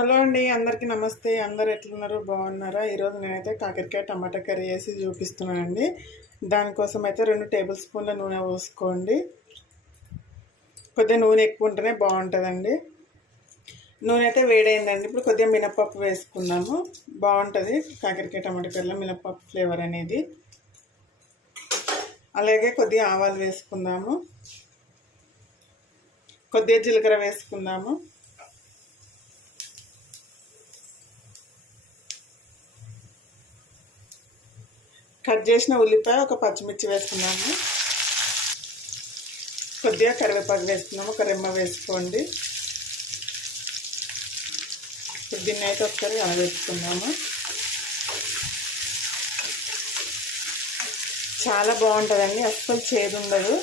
Hello అండి, అందరికీ నమస్తే. అందరు ఎట్లున్నారు? బాగున్నారా? ఈరోజు నేనైతే కాకరకాయ టమాటా కర్రీ వేసి చూపిస్తున్నానండి. దానికోసం అయితే 2 టేబుల్ స్పూన్ల నూనె పోసుకోండి. కొద్దిగా నూనె ఎక్కువ ఉంటేనే బాగుంటుందండి. నూనె అయితే వేడైందండి. ఇప్పుడు కొద్దిగా మినపప్పు వేసుకుందాము. బాగుంటుంది కాకరకాయ టమాటా కర్రీలో మినపప్పు ఫ్లేవర్ అనేది. అలాగే కొద్దిగా ఆవాలు వేసుకుందాము. కొద్దిగా జీలకర్ర వేసుకుందాము. కట్ చేసిన ఉల్లిపాయ, ఒక పచ్చిమిర్చి వేసుకున్నాము. కొద్దిగా కరివేపాకు వేసుకున్నాము. ఒక రెమ్మ వేసుకోండి. దీన్ని అయితే ఒకసారి కలబెట్టుకున్నాము. చాలా బాగుంటుందండి, అస్సలు చేదు ఉండదు.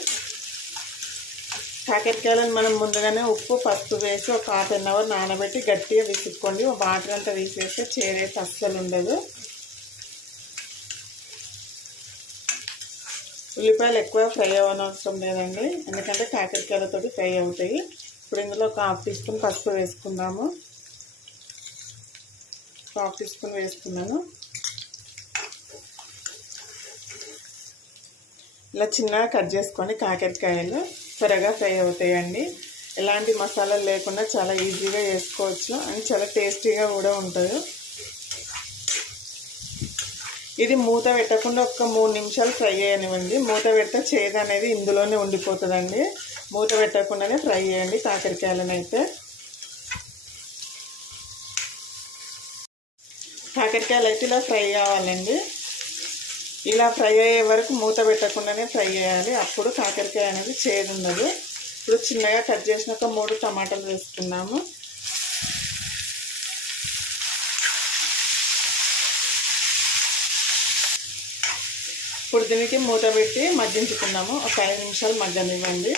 కాకరకాయలను మనం ముందుగానే ఉప్పు పసుపు వేసి ఒక ½ అవర్ నానబెట్టి గట్టిగా విసుక్కోండి. వాటర్ అంతా తీసేస్తే చేదైతే అస్సలు ఉండదు. ఉల్లిపాయలు ఎక్కువ ఫ్రై అవ్వనవసరం లేదండి, ఎందుకంటే కాకరకాయలతో ఫ్రై అవుతాయి. ఇప్పుడు ఇందులో ఒక ½ టీ స్పూన్ పసుపు వేసుకుందాము. ½ టీ స్పూన్ వేసుకున్నాను. ఇలా చిన్నగా కట్ చేసుకోండి. కాకరకాయలు త్వరగా ఫ్రై అవుతాయండి. ఎలాంటి మసాలాలు లేకుండా చాలా ఈజీగా చేసుకోవచ్చు అండ్ చాలా టేస్టీగా కూడా ఉంటుంది. ఇది మూత పెట్టకుండా ఒక 3 నిమిషాలు ఫ్రై చేయనివ్వండి. మూత పెడితే చేదు అనేది ఇందులోనే ఉండిపోతుందండి. మూత పెట్టకుండానే ఫ్రై చేయండి కాకరకాయలను అయితే. కాకరకాయలు అయితే ఇలా ఫ్రై కావాలండి. ఇలా ఫ్రై అయ్యే వరకు మూత పెట్టకుండానే ఫ్రై చేయాలి. అప్పుడు కాకరకాయ అనేది చేదు ఉండదు. ఇప్పుడు చిన్నగా కట్ చేసిన ఒక 3 టమాటాలు వేసుకున్నాము. ఇప్పుడు దీనికి మూత పెట్టి మగ్గించుకున్నాము. ఒక 5 నిమిషాలు మగ్గనివ్వండి.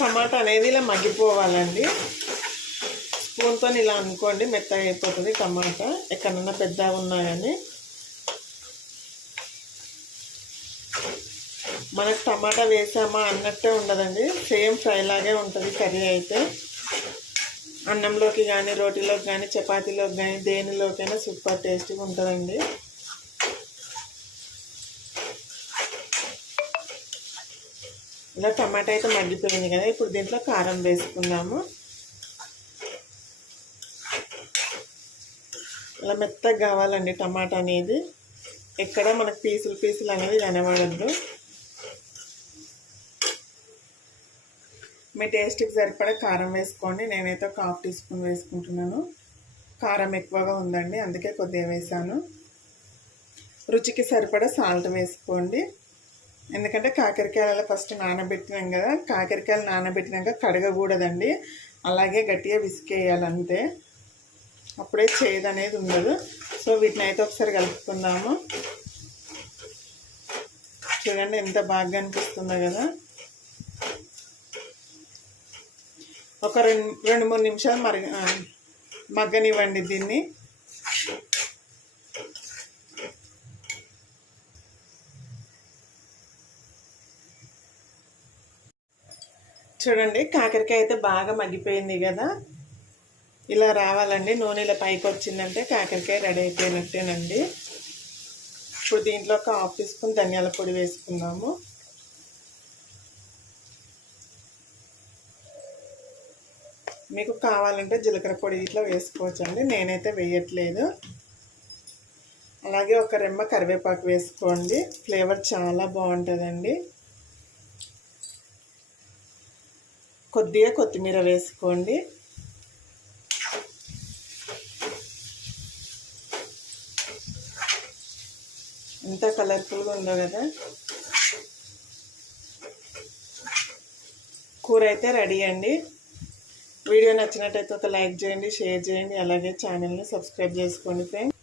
టమాటా అనేది ఇలా మగ్గిపోవాలండి. స్పూన్తో ఇలా అనుకోండి, మెత్తగా అయిపోతుంది టమాటా. ఎక్కడన్నా పెద్దగా ఉన్నాయని. మనకు టమాటా వేసామా అన్నట్టే ఉండదండి, సేమ్ ఫ్రై లాగే ఉంటుంది కర్రీ అయితే. అన్నంలోకి కానీ, రోటీలోకి కానీ, చపాతీలోకి కానీ, దేనిలోకైనా సూపర్ టేస్టీగా ఉంటుందండి. ఇలా టమాటా అయితే మగ్గిపోయింది కదా. ఇప్పుడు దీంట్లో కారం వేసుకుందాము. ఇలా మెత్తగా కావాలండి టమాటా అనేది. ఎక్కడ మనకు పీసులు అనేది కనబడద్దు. మీ టేస్ట్కి సరిపడా కారం వేసుకోండి. నేనైతే ఒక ½ టీ స్పూన్ వేసుకుంటున్నాను. కారం ఎక్కువగా ఉందండి, అందుకే కొద్దిగా వేసాను. రుచికి సరిపడా సాల్ట్ వేసుకోండి. ఎందుకంటే కాకరకాయలు ఫస్ట్ నానబెట్టినాం కదా. కాకరకాయలు నానబెట్టినాక కడగకూడదండి, అలాగే గట్టిగా విసికేయాలి అంతే. అప్పుడే చేదు అనేది ఉండదు. సో వీటిని అయితే ఒకసారి కలుపుకుందాము. చూడండి ఎంత బాగా అనిపిస్తుందో కదా. ఒక 2-3 నిమిషాలు మగ్గనివ్వండి దీన్ని. చూడండి కాకరకాయ అయితే బాగా మగ్గిపోయింది కదా. ఇలా రావాలండి, నూనె ఇలా పైకి వచ్చిందంటే కాకరకాయ రెడీ అయిపోయినట్టేనండి. ఇప్పుడు దీంట్లో ఒక ½ టీ స్పూన్ ధనియాల పొడి వేసుకుందాము. మీకు కావాలంటే జీలకర్ర పొడి ఇట్లా వేసుకోవచ్చండి, నేనైతే వేయట్లేదు. అలాగే ఒక రెమ్మ కరివేపాకు వేసుకోండి, ఫ్లేవర్ చాలా బాగుంటుందండి. కొద్దిగా కొత్తిమీర వేసుకోండి. ఎంత కలర్ఫుల్గా ఉందో కదా. కూర అయితే రెడీ అండి. వీడియో నచ్చినట్టయితే ఒక లైక్ చేయండి, షేర్ చేయండి, అలాగే ఛానల్ని సబ్స్క్రైబ్ చేసుకోండి friends.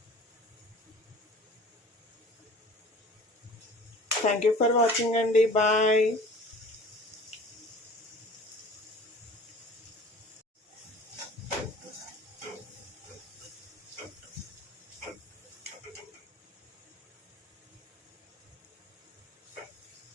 Thank you for watching అండి. బాయ్.